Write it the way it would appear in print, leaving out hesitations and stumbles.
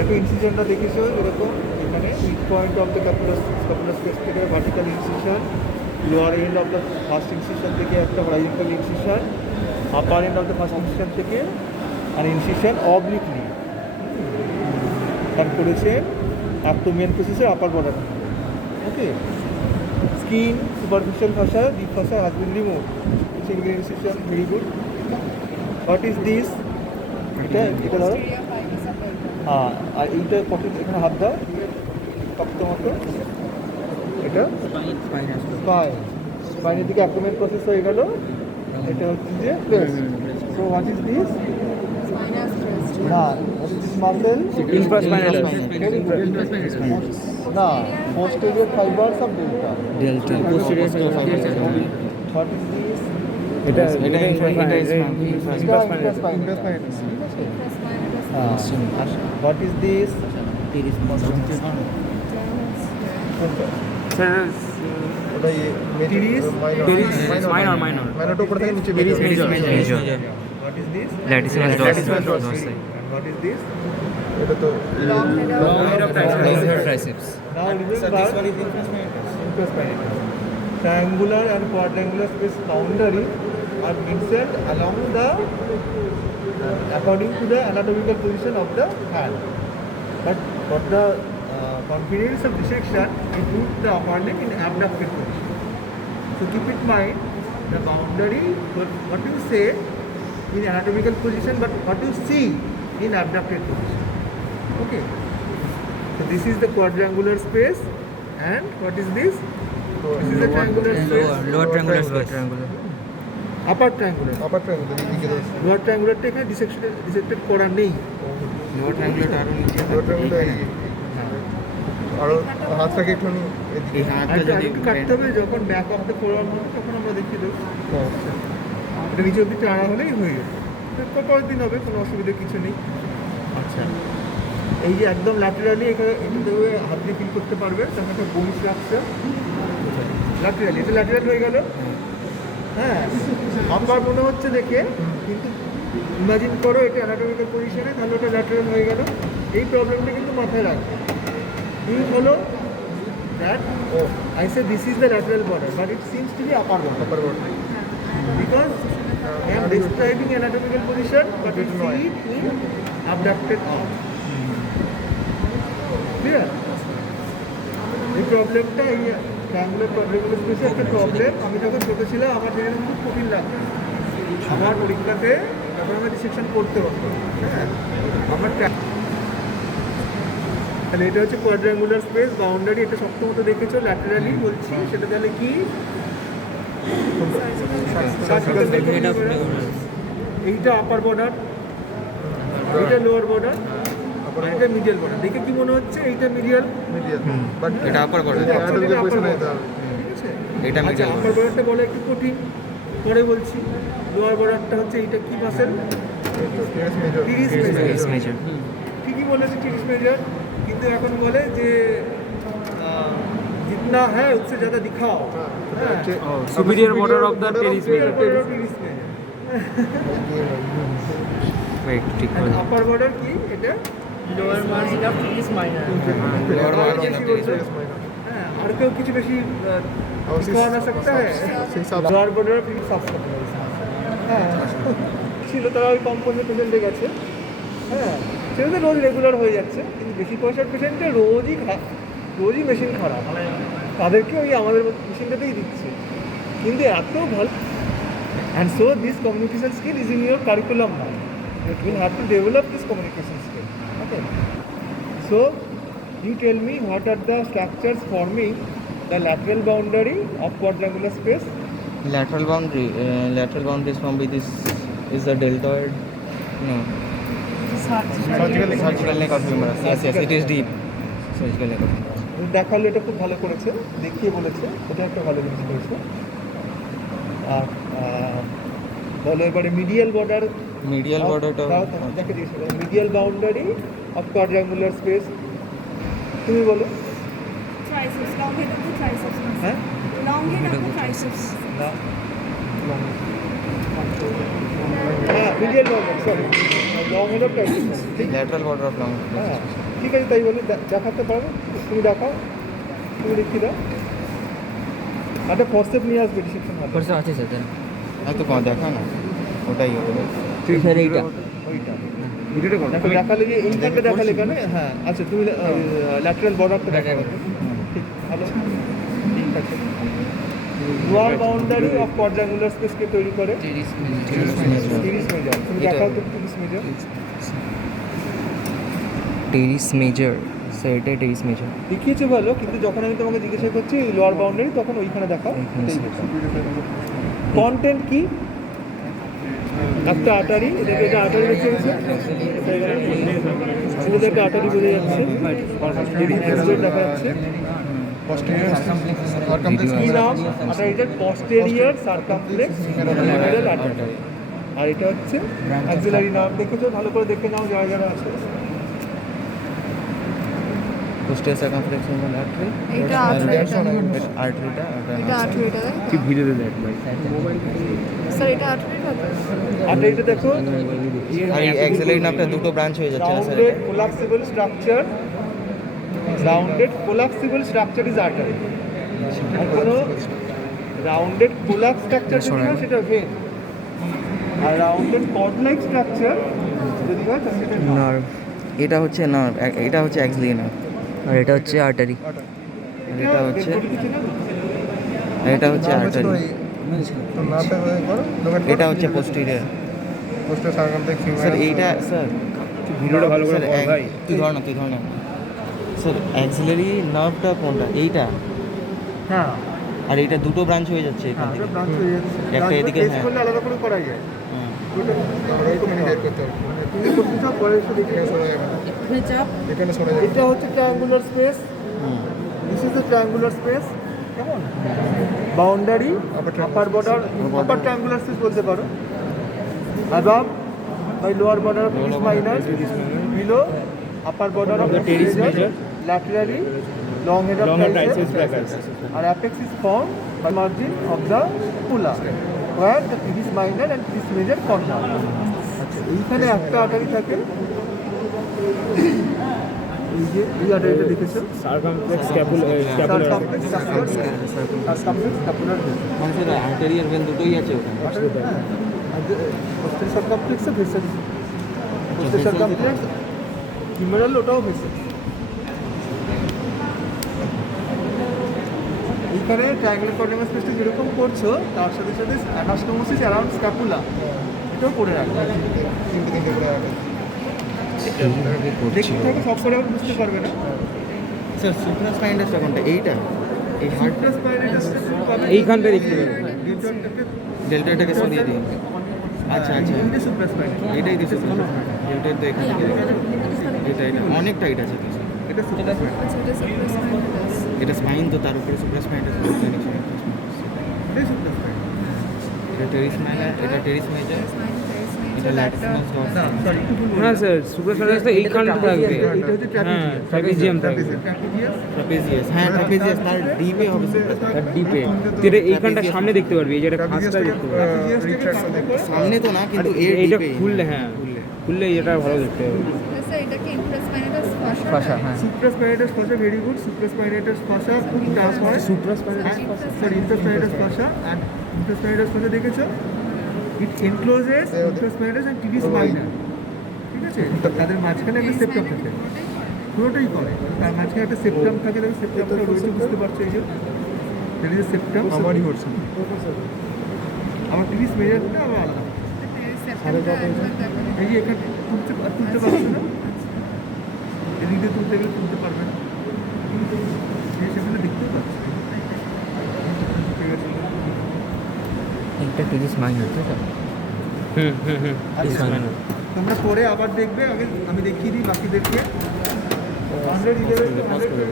দেখো ইনসিশনটা দেখেছো এরকম, এখানে mid point of the scapular space থেকে vertical incision, lower end of the first incision থেকে একটা horizontal incision, upper end of the first incision থেকে আর ইনসিশন অবলিকলি তার করেছে অ্যাবডোমিনাল প্রসেসের upper border. Okay, skin superficial fascia, deep fascia has been remove, single incision, very good. What is this? এটা ধরো, হ্যাঁ, আর এইটা কত, এখানে হাত দাও শক্ত মতো, এটা স্পাইনের দিকে অ্যাবডোমিনাল প্রসেস হয়ে গেল, এটা হচ্ছে যে ব্রেস্ট। So what is this? না, what is this muscle? Infraspinal. না, posterior fibers of delta. Posterior fibers. What is this? এটা What is this? মাইনর উপর থেকে নিচে What is this? Latissimus dorsi. And what is this? এটা তো long head of triceps. now remember infraspinal. Triangular and quadrangular space boundary are mentioned along the according to the anatomical position of the hand. But for the convenience of dissection, we put the upper limb in abducted position. So keep in mind the boundary, what you say in anatomical position, but what you see in abducted position. Okay. So this is the quadrangular space, and what is this? This is the triangular space. Lower triangular space. Upper triangular. Lower triangular টা এখানে dissected করা নেই। Lower triangular টা আরো নিচে আর হাতটাকে একটু এই হাতটা যদি একটু কাটতে হবে, যখন ব্যাক অফ দ্য ফোরআর্ম হবে তখন আমরা দেখিয়ে দেবো। এটা নিচের দিকে টানা হলেই হয়ে যাবে, তো পরের দিন হবে, কোনো অসুবিধা কিছু নেই। আচ্ছা, এই যে একদম ল্যাটেরালি এখানে এটাতে হাত দিয়ে ফিল করতে পারবে, তখন একটা বমি স্ট্রাকচার ল্যাটেরালি, এটা ল্যাটেরাল হয়ে গেল। হ্যাঁ, আপার মনে হচ্ছে দেখে, কিন্তু ইমাজিন করো এটা অ্যানাটমিক্যাল পজিশনে, তাহলে ওটা ল্যাটেরাল হয়ে গেল। এই প্রবলেমটা কিন্তু মাথায় রাখবে। You follow that? Oh, I said this is the lateral border, but it seems to be upper border. Because I am describing anatomical position, but we see it in abducted arm. Clear? এই প্রবলেমটা এই triangular quadrangular স্পেসে একটা problem. আমি যখন ছোটো ছিলাম আমার জেনে খুব কঠিন লাগতো। আমার পরীক্ষাতে যখন আমি ডিসেকশন করতে হতো, হ্যাঁ, আমার তাহলে এটা হচ্ছে কোয়াড্রাঙ্গুলার স্পেস বাউন্ডারি, এটা সপ্তমত দেখেছো ল্যাটারালি বলছি, সেটা তাহলে কি? এইটা আপার বর্ডার, এইটা লোয়ার বর্ডার, এটা মিডিয়াল বর্ডার। দেখে কি মনে হচ্ছে এইটা মিডিয়াল, বাট এটা আপার বর্ডার, ঠিক আছে? এটা আচ্ছা, মিডিয়াল আপার বর্ডারটা বলে একটু কঠিন, পরে বলছি। লোয়ার বর্ডারটা হচ্ছে এইটা কি মাসেল? 30 মেজর। ঠিকই বলেছে 30 মেজর, কিন্তু এখন বলে যে जितना है उससे ज़्यादा दिखाओ। Superior border of the teres major. Wait, ঠিক And বলে। upper border কি এটা? lower margin of teres minor. Lower margin of teres major. হ্যাঁ, আর কেউ কিছু বেশি दिखा ना सकता है? lower border of teres subscapularis। হ্যাঁ, ছিল তারা ওই কম পয়সার পেশেন্টে গেছে, হ্যাঁ, সেটা রোজ রেগুলার হয়ে যাচ্ছে, কিন্তু বেশি পয়সার পেশেন্টে রোজই মেশিন খারাপ, তাদেরকে ওই আমাদের মেশিনটাতেই দিচ্ছে, কিন্তু এত ভালো। And so this communication skill is in your curriculum now, you will have to develop this communication skill. Okay, so you tell me what are the structures forming the lateral boundary of quadrangular space? Lateral boundaries formed by this is the deltoid. No. Surgical neck of humerus. Yes, it is deep. Surgical neck of humerus. দেখালো, এটা খুব ভালো করেছে, দেখিয়ে বলেছে, এটা একটা ভালো জিনিস করেছে। আর বলো এবারে medial border. Medial border to দেখে দিয়েছি, medial boundary of quadrangular space, তুমি বলো। Triceps, long head of the triceps. হ্যাঁ, Long head of the triceps. না, হ্যাঁ medial long sorry long head of টাইটিস ঠিক lateral border of long. হ্যাঁ ঠিক আছে তাই বলি দেখাতে পারো তুমি দেখাও তুমি দেখিয়ে দাও একটা ফসেপ নিয়ে আসবে রিসেপশন হাতে ऊपर से আছে স্যার হ্যাঁ তো কম দেখা না ওটাই হবে স্যার এইটা ওইটা ভিডিওটা করো দেখো দেখালে যে এইখানটা দেখালে কেন হ্যাঁ আচ্ছা তুমি ল্যাটারাল বর্ডারটা দেখাবে ঠিক ভালো ঠিক আছে লোয়ার বাউন্ডারি অফ কোয়াড্রাঙ্গুলার স্পেসকে তৈরি করে 30 মেজার তুমি দেখাও তো 30 মেজার টেরিস মেজর স্যার এটা টেরিস মেজর দেখিয়েছে ভালো কিন্তু যখন আমি তোমাকে জিজ্ঞাসা করছি লোয়ার বাউন্ডারি তখন ওইখানে দেখাও কন্টেন্ট কি একটা আটারি এটাকে এটা আটারি দেখতে হচ্ছে এটা একটা আটারি বোঝা যাচ্ছে দেখা যাচ্ছে কি নাম আটারিটার পস্টেরিয়র সারকামফ্লেক্স ফিউমেরাল আটারি আর এটা হচ্ছে অ্যাক্সিলারি নাম দেখেছো ভালো করে দেখে নাও যারা যারা আছে পোস্টার সার্কামফ্লেক্স নর্মাল আর্টারি এটা আর্টারিটা আর্টারিটা এটা আর্টারিটা কি ভিডিওতে দেখ ভাই স্যার এটা আর্টারিটা আটারিটা দেখো আর এই অ্যাক্সিলারি নামটা দুটো ব্রাঞ্চ হয়ে যাচ্ছে না sir rounded collapsible structure rounded collapsible structure is artery আর কোনো rounded collapse structure যদি হয় সেটা vein আর rounded cord like structure যদি হয় তাহলে সেটা nerve। নার্ভ এটা হচ্ছে নার্ভ এটা হচ্ছে অ্যাক্সিলারি নার্ভ আর এটা হচ্ছে আর্টারি এটা হচ্ছে এটা হচ্ছে আর্টারি এটা হচ্ছে পোস্টেরিয়র পোস্টার সার্কামফ্লেক্স স্যার এইটা স্যার ভিডিওটা ভালো করে স্যার কর ভাই তুই ধর না স্যার অ্যাক্সিলারি নার্ভটা কোনটা এইটা হ্যাঁ আর এইটা দুটো ব্রাঞ্চ হয়ে যাচ্ছে এখান থেকে ব্রাঞ্চ হয়ে যাচ্ছে একটা এদিকে, টেস্ট হ্যাঁ। করলে আলাদা করে করা যায় হ্যাঁ। ওটা এখানে বের করতে হবে তুমি করতে চাও পরে এসে দেখে এখানে সরে যাবে এখানে চাপ এখানে সরে যাবে এটা হচ্ছে triangular space hmm. This is the triangular space কেমন বাউন্ডারি আপার বর্ডার আপার ট্রায়াঙ্গুলার স্পেস বলতে পারো above by lower border of teres minor below upper border of the teres major laterally long head of triceps and apex is formed by margin of the scapula where the teres minor and teres major corner আচ্ছা এইখানে একটা আটারি থাকে এই যে এই আটারিটা দেখেছো circumflex scapular circumflex scapular মানে sir artery R when দুটোই আছে ওখানে পোস্টের সারকামফ্লেক্সে ভেসেল পোস্টের সারকামফ্লেক্স ফিমেরাল ওটাও ভেসেল এইখানে ট্রায়াঙ্গুলার কোঅর্ডিনেট স্পেসটা যেরকম করছো তার সাথে সাথে অ্যানাস্টোমোসিস অ্যারাউন্ড স্ক্যাপুলা এটাও করে রাখবে তিনটে করে রাখবে দেখতে থাকো সব করে আবার বুঝতে পারবে না স্যার সুপ্রাস্পাইনাসটা কোনটা এইটা এই হার্ট প্লাস পাইরেটাসটা তুমি পাবে এইখানটা দেখতে পাবে ডেল্টাটাকে সরিয়ে দিই আচ্ছা আচ্ছা এইটা সুপ্রাস্পাইনাস এটাই দিচ্ছে ডেল্টা তো এখান থেকে এটা অনেক টাইট আছে তো স্যার এটা সুপ্রাস্পাইনাস আচ্ছা এটা সাপ্রেসমেন্টাস এটা স্পাইন তো তার উপরে সুপ্রাস্পাইনাস এটাই সুপ্রাস্পাইনাস এটা টেরিস মাইনার এটা টেরিস মেজর এটা ল্যাটিসমাস না ডরসাল সরি একটু ভুল না স্যার সুপারস্টার তো এইখানটা থাকবে এটা হচ্ছে হ্যাঁ ট্র্যাপিজিয়াস ট্রাপিজিয়াম থাকবে ট্র্যাপিজিয়াস ট্রাপিজিয়াস হ্যাঁ ট্রাপিজিয়াস তার ডিপে হবে তার ডিপে তুই এইখানটা সামনে দেখতে পারবি এই যেটা খাঁজটা দেখতে পারবি সামনে তো না কিন্তু এর এইটা ডিপে খুললে হ্যাঁ খুললে এটা ভালো দেখতে হবে স্যার এটাকে ইনফ্রাস্পাইনাটাস ভাষা হ্যাঁ supraspinatus fascia very good supraspinatus fascia transverse sorry interspinatus fascia and interspinatus fascia দেখেছো it encloses interspinatus and teres minor ঠিক আছে তাদের মাঝখানে একটা সেপ্টাম থাকে পুরোটাই করে তার মাঝখানে একটা সেপ্টাম থাকে তাহলে সেপ্টামটা রয়েছে বুঝতে পারছো এই যে there is a septum আমারই হচ্ছে আমার teres majorটা আবার আলাদা এই যে এখানে তুলতে পারছো না এদিকে তুলতে গেলে তুলতে পারবে না সেগুলো দেখতেও পাচ্ছি ঠিক আছে এটা টেরিস মাইনার তো স্যার তোমরা পরে আবার দেখবে আগে আমি দেখিয়ে দিই বাকিদেরকে 111